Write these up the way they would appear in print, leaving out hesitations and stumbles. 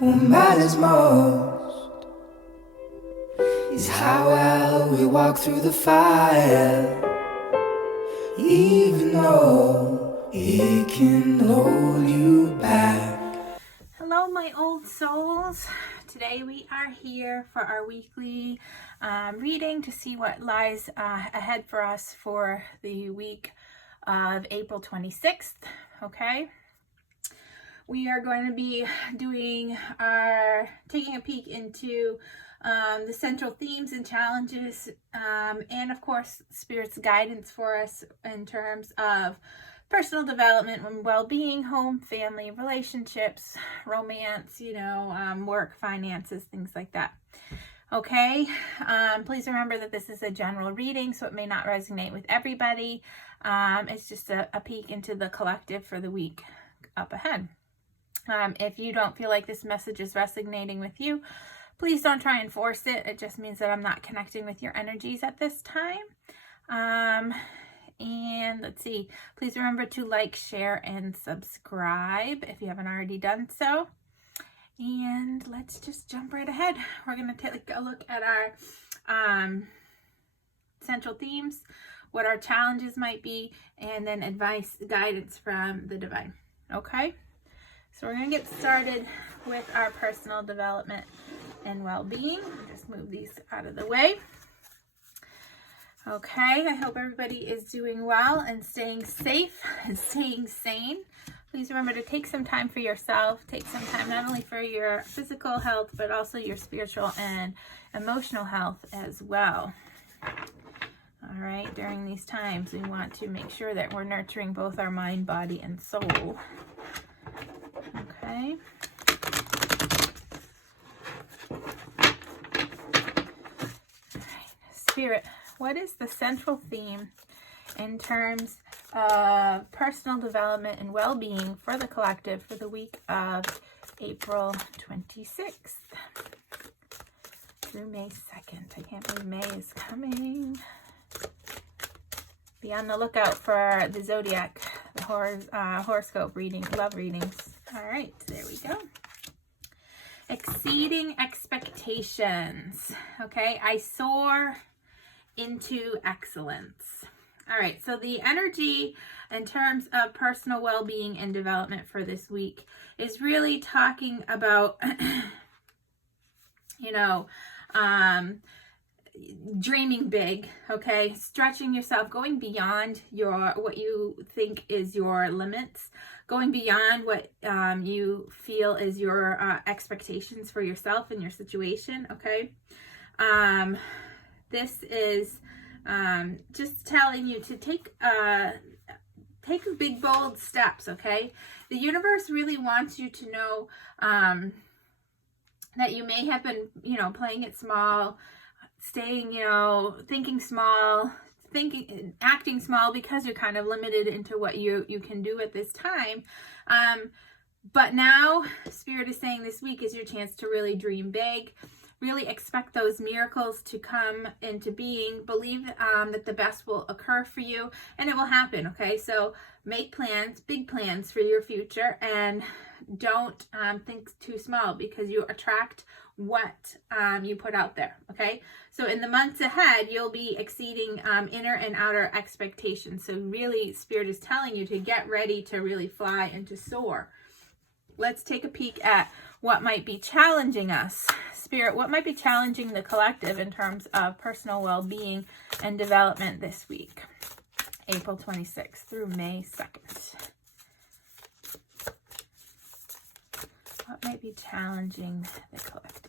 What matters most is how well we walk through the fire, even though it can hold you back. Hello, my old souls. Today we are here for our weekly reading to see what lies ahead for us for the week of April 26th. Okay. We are going to be taking a peek into the central themes and challenges, and of course, Spirit's guidance for us in terms of personal development and well-being, home, family, relationships, romance, work, finances, things like that. Okay, please remember that this is a general reading, so it may not resonate with everybody. It's just a peek into the collective for the week up ahead. If you don't feel like this message is resonating with you, please don't try and force it. It just means that I'm not connecting with your energies at this time. And let's see, please remember to like, share, and subscribe if you haven't already done so. And let's just jump right ahead. We're going to take a look at our central themes, what our challenges might be, and then advice, guidance from the divine. Okay? So we're going to get started with our personal development and well-being. Just move these out of the way. Okay, I hope everybody is doing well and staying safe and staying sane. Please remember to take some time for yourself. Take some time not only for your physical health, but also your spiritual and emotional health as well. All right, during these times, we want to make sure that we're nurturing both our mind, body, and soul. Okay. All right. Spirit, what is the central theme in terms of personal development and well-being for the collective for the week of April 26th through May 2nd? I can't believe May is coming. Be on the lookout for the zodiac, the horoscope reading, love readings. All right, there we go. Exceeding expectations. Okay, I soar into excellence. All right, so the energy in terms of personal well-being and development for this week is really talking about, dreaming big, okay? Stretching yourself, going beyond what you think is your limits, going beyond what you feel is your expectations for yourself and your situation, okay? This is just telling you to take big, bold steps, okay? The universe really wants you to know that you may have been, playing it small, staying, thinking small, acting small because you're kind of limited into what you can do at this time. But now Spirit is saying this week is your chance to really dream big. Really expect those miracles to come into being. Believe that the best will occur for you, and it will happen, okay? So make plans, big plans for your future, and don't think too small, because you attract what you put out there, okay? So in the months ahead, you'll be exceeding inner and outer expectations. So really, Spirit is telling you to get ready to really fly and to soar. Let's take a peek at what might be challenging us. Spirit, what might be challenging the collective in terms of personal well-being and development this week, April 26th through May 2nd? What might be challenging the collective?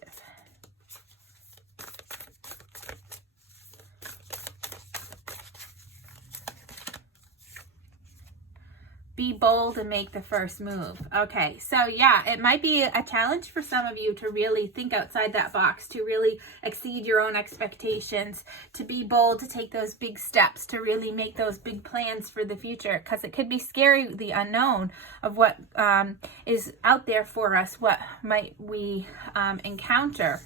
Be bold and make the first move. Okay, so yeah, it might be a challenge for some of you to really think outside that box, to really exceed your own expectations, to be bold, to take those big steps, to really make those big plans for the future, because it could be scary, the unknown of what is out there for us, what might we encounter.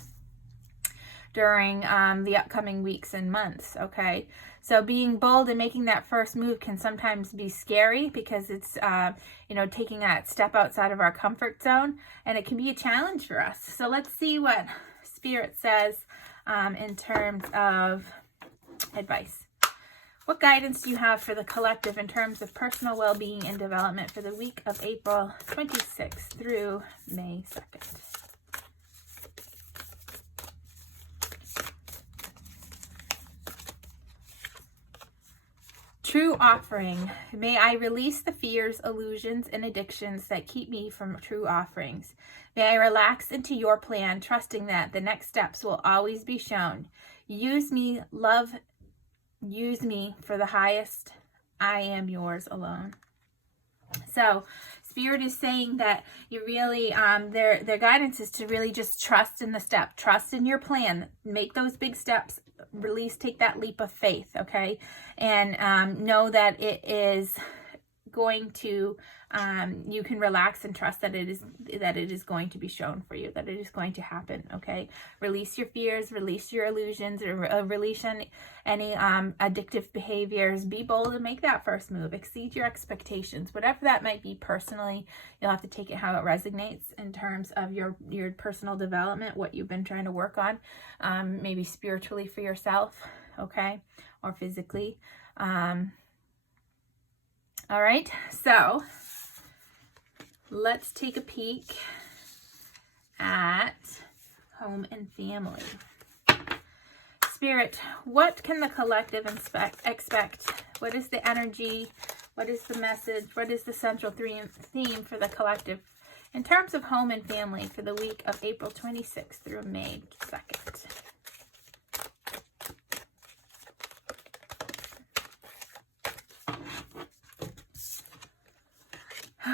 during the upcoming weeks and months, okay? So being bold and making that first move can sometimes be scary because it's, taking that step outside of our comfort zone, and it can be a challenge for us. So let's see what Spirit says in terms of advice. What guidance do you have for the collective in terms of personal well-being and development for the week of April 26th through May 2nd? True offering. May I release the fears, illusions, and addictions that keep me from true offerings. May I relax into your plan, trusting that the next steps will always be shown. Use me, love, use me for the highest. I am yours alone. So Spirit is saying that you really, their guidance is to really just trust in the step, trust in your plan, make those big steps, take that leap of faith, okay? And know that it is going to, you can relax and trust that it is going to be shown for you, that it is going to happen, okay? Release your fears, release your illusions, or release any addictive behaviors. Be bold and make that first move. Exceed your expectations, whatever that might be personally. You'll have to take it how it resonates in terms of your personal development, what you've been trying to work on, maybe spiritually for yourself, okay, or physically. All right, so let's take a peek at home and family. Spirit, what can the collective expect? What is the energy? What is the message? What is the central theme for the collective in terms of home and family for the week of April 26th through May 2nd?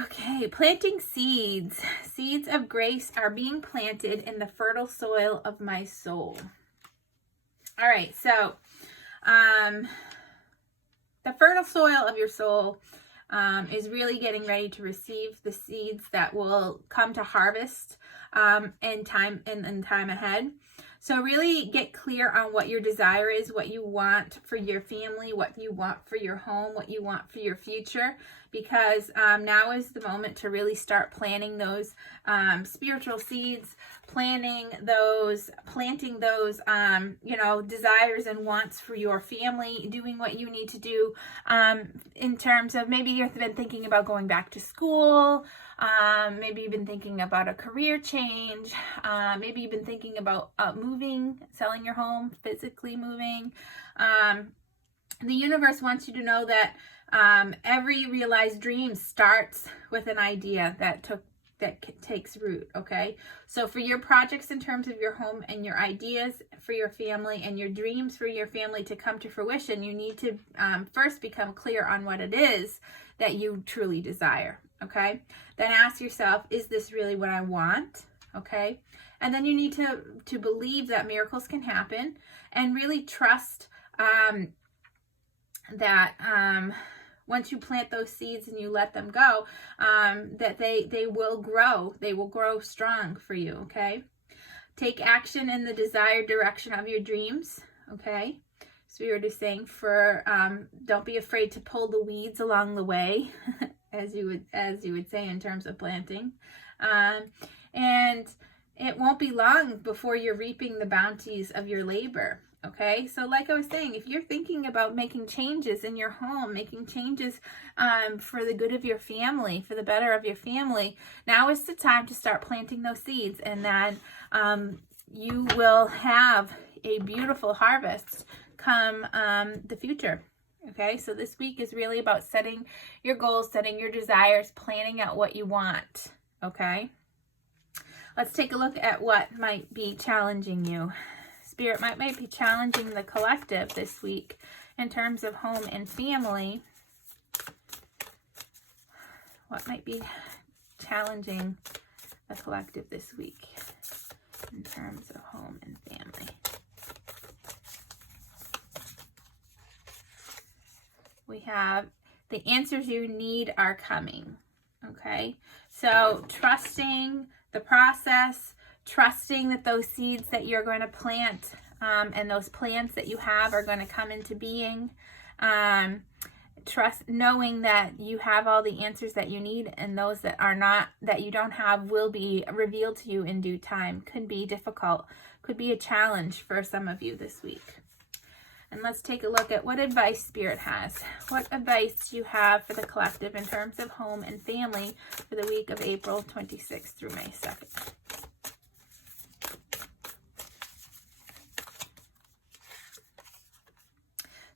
Okay, planting seeds. Seeds of grace are being planted in the fertile soil of my soul. All right, so the fertile soil of your soul is really getting ready to receive the seeds that will come to harvest in time ahead. So really get clear on what your desire is, what you want for your family, what you want for your home, what you want for your future, because now is the moment to really start planting those spiritual seeds, planting those desires and wants for your family, doing what you need to do in terms of maybe you've been thinking about going back to school, maybe you've been thinking about a career change, maybe you've been thinking about moving, selling your home, physically moving. The universe wants you to know that every realized dream starts with an idea that takes root, okay? So for your projects in terms of your home and your ideas for your family and your dreams for your family to come to fruition, you need to first become clear on what it is that you truly desire, okay? Then ask yourself, is this really what I want, okay? And then you need to believe that miracles can happen and really trust that once you plant those seeds and you let them go, that they will grow. They will grow strong for you, okay? Take action in the desired direction of your dreams, okay? Spirit is saying don't be afraid to pull the weeds along the way, as you would say in terms of planting. And it won't be long before you're reaping the bounties of your labor. Okay, so like I was saying, if you're thinking about making changes in your home, making changes for the good of your family, for the better of your family, now is the time to start planting those seeds, and then you will have a beautiful harvest come the future. Okay, so this week is really about setting your goals, setting your desires, planning out what you want. Okay, let's take a look at what might be challenging you. Spirit might be challenging the collective this week in terms of home and family. What might be challenging the collective this week in terms of home and family? We have the answers you need are coming. Okay, so trusting the process, trusting that those seeds that you're going to plant and those plans that you have are going to come into being. Trust, knowing that you have all the answers that you need, and those that are not, that you don't have, will be revealed to you in due time. Could be difficult, could be a challenge for some of you this week. And let's take a look at what advice Spirit has. What advice do you have for the collective in terms of home and family for the week of April 26th through May 2nd?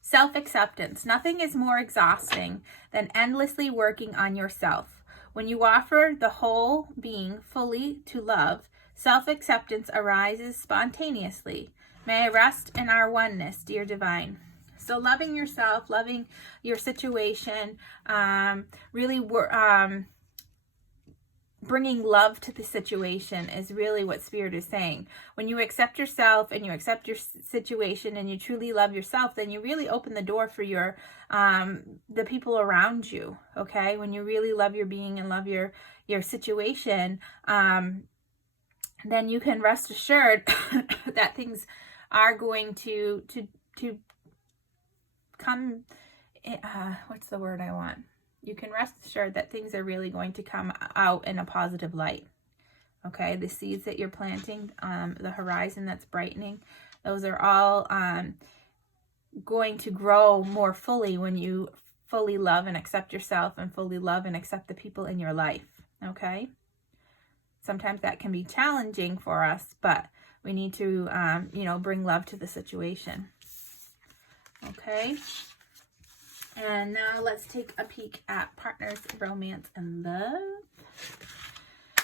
Self-acceptance. Nothing is more exhausting than endlessly working on yourself. When you offer the whole being fully to love, self-acceptance arises spontaneously. May I rest in our oneness, dear divine. So loving yourself, loving your situation, really bringing love to the situation is really what Spirit is saying. When you accept yourself and you accept your situation and you truly love yourself, then you really open the door for your the people around you. Okay, when you really love your being and love your situation, then you can rest assured that things are going to come. What's the word I want? You can rest assured that things are really going to come out in a positive light. Okay, the seeds that you're planting, the horizon that's brightening, those are all going to grow more fully when you fully love and accept yourself and fully love and accept the people in your life. Okay, sometimes that can be challenging for us, but we need to, bring love to the situation. Okay. And now let's take a peek at partners, romance, and love.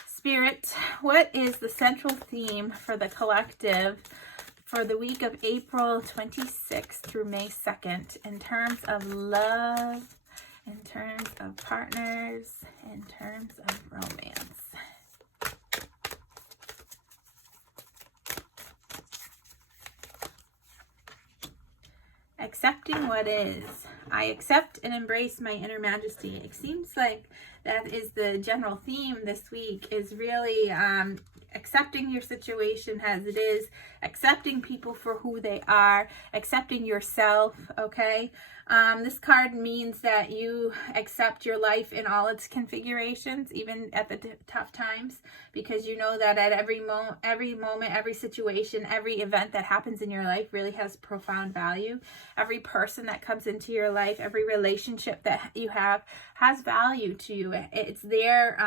Spirit, what is the central theme for the collective for the week of April 26th through May 2nd in terms of love, in terms of partners, in terms of romance? Accepting what is. I accept and embrace my inner majesty. It seems like that is the general theme this week, is really accepting your situation as it is, accepting people for who they are, accepting yourself, okay? This card means that you accept your life in all its configurations, even at the tough times, because you know that at every moment, every situation, every event that happens in your life really has profound value. Every person that comes into your life, every relationship that you have has value to you. It's there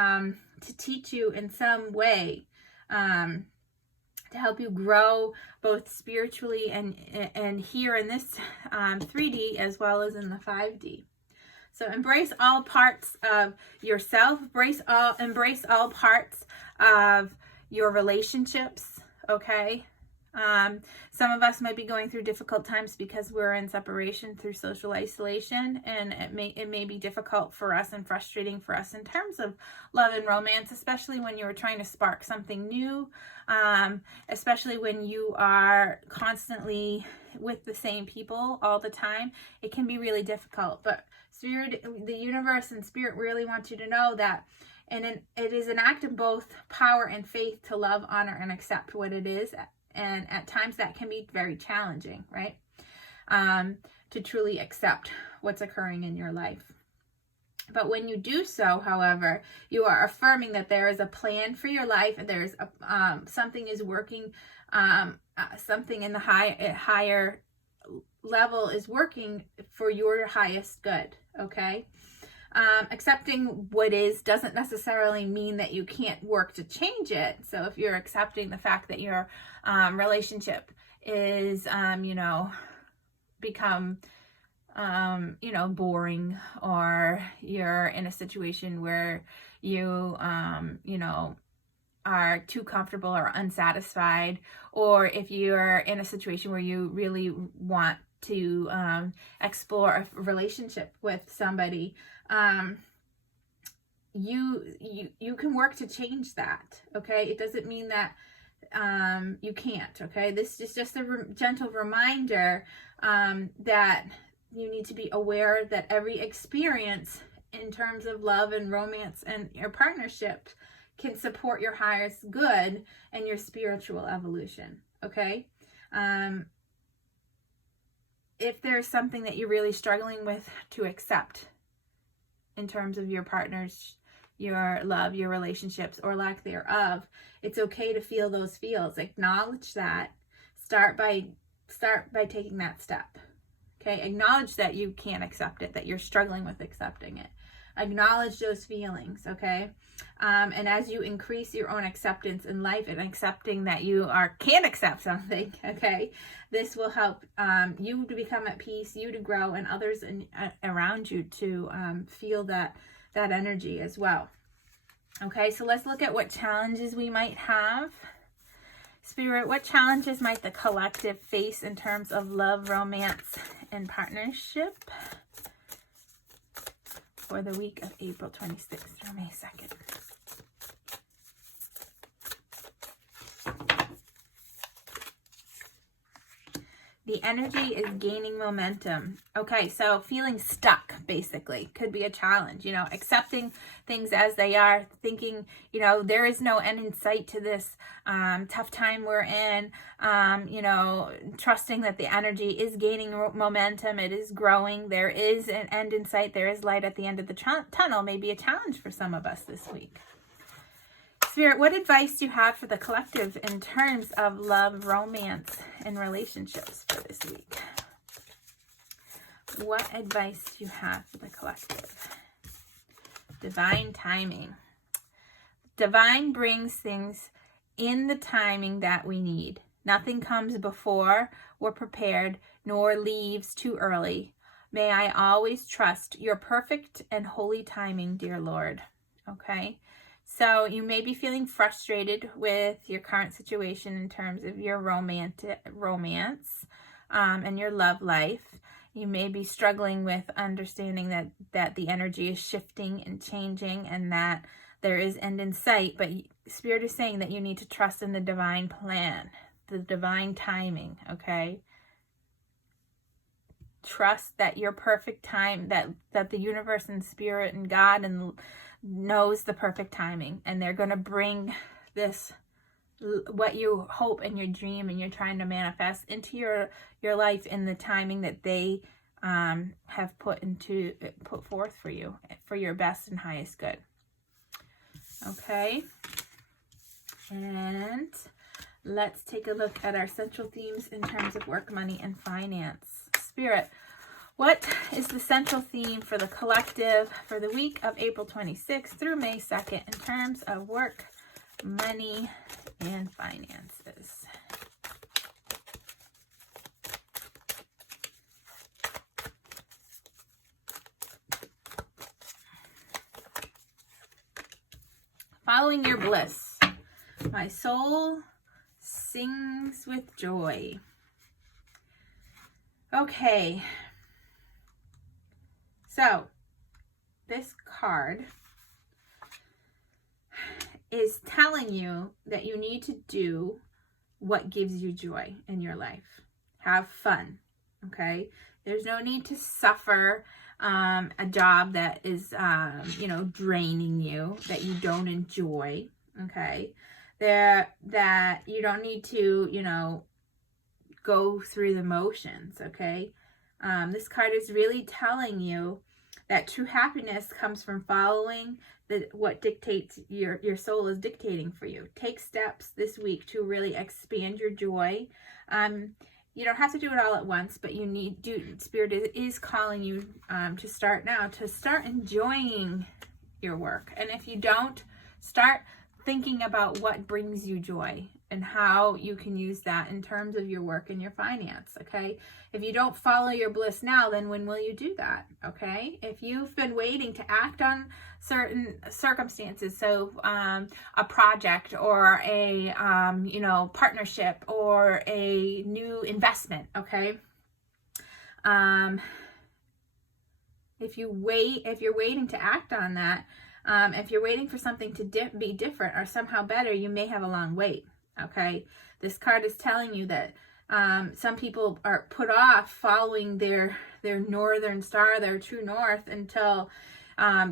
to teach you in some way, to help you grow both spiritually and here in this 3D as well as in the 5D. So embrace all parts of yourself, embrace all parts of your relationships, okay? Some of us might be going through difficult times because we're in separation through social isolation, and it may be difficult for us and frustrating for us in terms of love and romance, especially when you're trying to spark something new, especially when you are constantly with the same people all the time. It can be really difficult, but Spirit, the universe and Spirit really want you to know that, and it is an act of both power and faith to love, honor, and accept what it is. And at times that can be very challenging, right? To truly accept what's occurring in your life. But when you do so, however, you are affirming that there is a plan for your life, and there's something is working, something in the higher level is working for your highest good, okay? Accepting what is doesn't necessarily mean that you can't work to change it. So if you're accepting the fact that your relationship is, become, boring, or you're in a situation where you, are too comfortable or unsatisfied, or if you're in a situation where you really want to explore a relationship with somebody, you can work to change that, okay? It doesn't mean that you can't, okay? This is just a gentle reminder that you need to be aware that every experience in terms of love and romance and your partnership can support your highest good and your spiritual evolution, okay? If there's something that you're really struggling with to accept in terms of your partner's, your love, your relationships, or lack thereof, it's okay to feel those feels. Acknowledge that. Start by taking that step. Okay, acknowledge that you can't accept it, that you're struggling with accepting it. Acknowledge those feelings, okay? And as you increase your own acceptance in life and accepting that you can accept something, okay, this will help you to become at peace, you to grow, and others around you to feel that energy as well. Okay, so let's look at what challenges we might have. Spirit, what challenges might the collective face in terms of love, romance, and partnership for the week of April 26th through May 2nd? The energy is gaining momentum. Okay, so feeling stuck, basically, could be a challenge. You know, accepting things as they are, thinking, you know, there is no end in sight to this tough time we're in. You know, trusting that the energy is gaining momentum. It is growing. There is an end in sight. There is light at the end of the tunnel. May be a challenge for some of us this week. Spirit, what advice do you have for the collective in terms of love, romance, and relationships for this week? What advice do you have for the collective? Divine timing. Divine brings things in the timing that we need. Nothing comes before we're prepared, nor leaves too early. May I always trust your perfect and holy timing, dear Lord. Okay? So you may be feeling frustrated with your current situation in terms of your romance and your love life. You may be struggling with understanding that the energy is shifting and changing and that there is end in sight. But Spirit is saying that you need to trust in the divine plan, the divine timing, okay? Trust that your perfect time, that the universe and Spirit and God and knows the perfect timing, and they're going to bring this, what you hope and your dream and you're trying to manifest into your life in the timing that they have put forth for you, for your best and highest good. Okay, and let's take a look at our central themes in terms of work, money, and finance. Spirit, what is the central theme for the collective for the week of April 26th through May 2nd in terms of work, money, and finances? Following your bliss. My soul sings with joy. Okay. So, this card is telling you that you need to do what gives you joy in your life. Have fun, okay? There's no need to suffer a job that is, draining you, that you don't enjoy, okay? That you don't need to, go through the motions, okay? This card is really telling you that true happiness comes from following what dictates your soul is dictating for you. Take steps this week to really expand your joy. You don't have to do it all at once, but Spirit is calling you to start now, to start enjoying your work. And if you don't, start thinking about what brings you joy and how you can use that in terms of your work and your finance, okay? If you don't follow your bliss now, then when will you do that, okay? If you've been waiting to act on certain circumstances, so a project or a, partnership or a new investment, okay? If you're waiting to act on that, if you're waiting for something to be different or somehow better, you may have a long wait, okay? This card is telling you that some people are put off following their northern star, their true north, until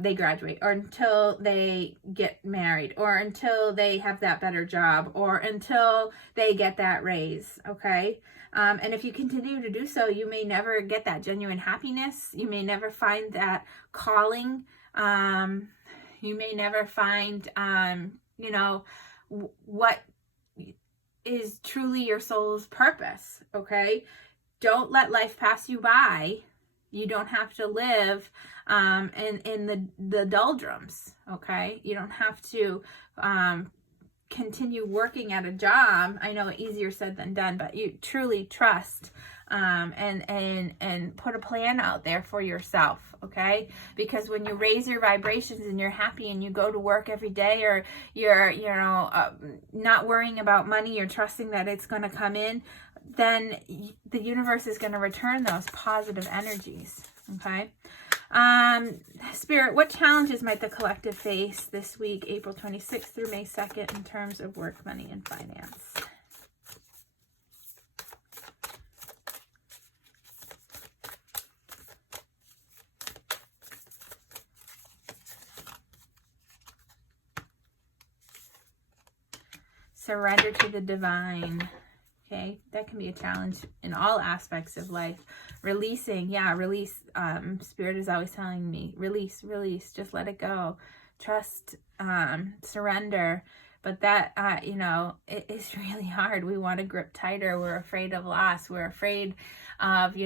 they graduate, or until they get married, or until they have that better job, or until they get that raise, okay? And if you continue to do so, you may never get that genuine happiness. You may never find that calling. You may never find, what is truly your soul's purpose, okay? Don't let life pass you by. You don't have to live in the doldrums, okay? You don't have to continue working at a job. I know easier said than done, but you truly trust and put a plan out there for yourself, okay? Because when you raise your vibrations and you're happy and you go to work every day, or you're not worrying about money, you're trusting that it's going to come in, then the universe is going to return those positive energies, okay? Spirit, what challenges might the collective face this week, April 26th through May 2nd, in terms of work, money, and finance? Surrender to the divine. Okay, that can be a challenge in all aspects of life. Releasing, release. Spirit is always telling me, release, just let it go. Trust, surrender. But that, it is really hard. We want to grip tighter. We're afraid of loss. We're afraid of,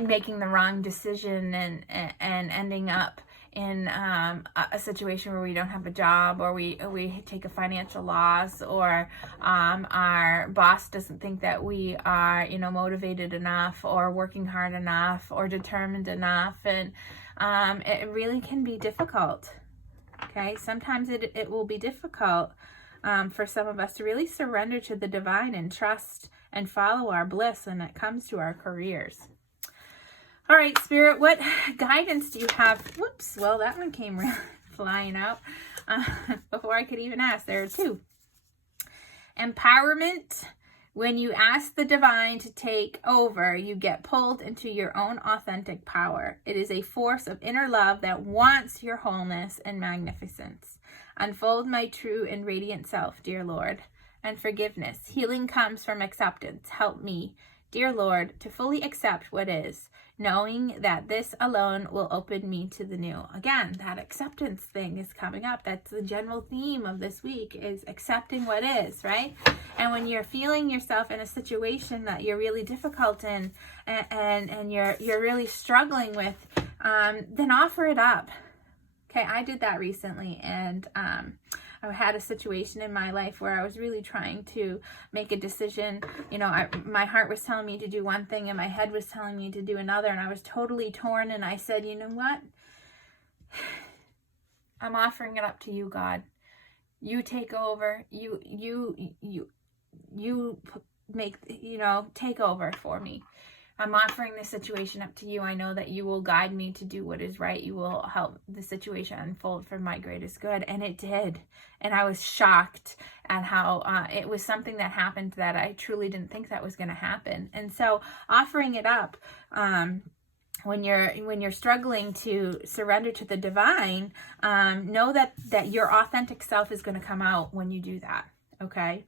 making the wrong decision and ending up in a situation where we don't have a job, or we take a financial loss, or our boss doesn't think that we are motivated enough, or working hard enough, or determined enough, and it really can be difficult. Okay, sometimes it will be difficult for some of us to really surrender to the divine and trust and follow our bliss when it comes to our careers. All right, Spirit, what guidance do you have? Whoops, well, that one came flying out before I could even ask. There are two. Empowerment. When you ask the divine to take over, you get pulled into your own authentic power. It is a force of inner love that wants your wholeness and magnificence. Unfold my true and radiant self, dear Lord. And forgiveness. Healing comes from acceptance. Help me, dear Lord, to fully accept what is, knowing that this alone will open me to the new. Again, that acceptance thing is coming up. That's the general theme of this week, is accepting what is, right? And when you're feeling yourself in a situation that you're really difficult in, and you're really struggling with, then offer it up. Okay, I did that recently, and I had a situation in my life where I was really trying to make a decision. My heart was telling me to do one thing and my head was telling me to do another, and I was totally torn. And I said, you know what? I'm offering it up to you, God. You take over. You make, take over for me. I'm offering the situation up to you. I know that you will guide me to do what is right. You will help the situation unfold for my greatest good. And it did. And I was shocked at how it was something that happened that I truly didn't think that was going to happen. And so offering it up, when you're struggling to surrender to the divine, know that your authentic self is going to come out when you do that. Okay.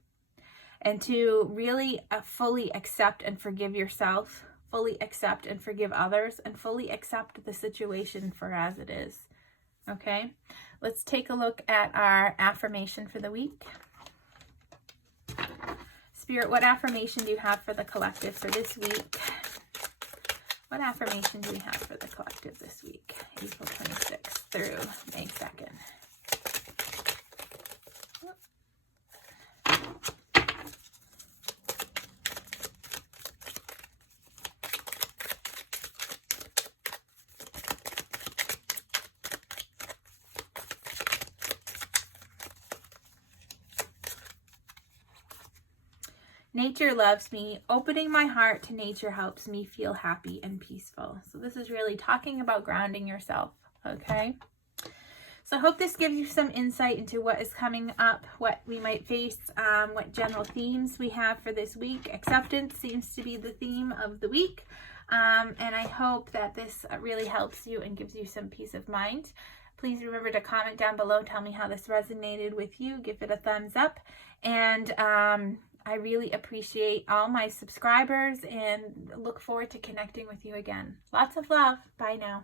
And to really fully accept and forgive yourself, fully accept and forgive others, and fully accept the situation for as it is. Okay, let's take a look at our affirmation for the week. Spirit, what affirmation do you have for the collective for this week? What affirmation do we have for the collective this week, April 26th through May 2nd? Nature loves me. Opening my heart to nature helps me feel happy and peaceful. So this is really talking about grounding yourself, okay? So I hope this gives you some insight into what is coming up, what we might face, what general themes we have for this week. Acceptance seems to be the theme of the week. And I hope that this really helps you and gives you some peace of mind. Please remember to comment down below. Tell me how this resonated with you. Give it a thumbs up. And I really appreciate all my subscribers and look forward to connecting with you again. Lots of love. Bye now.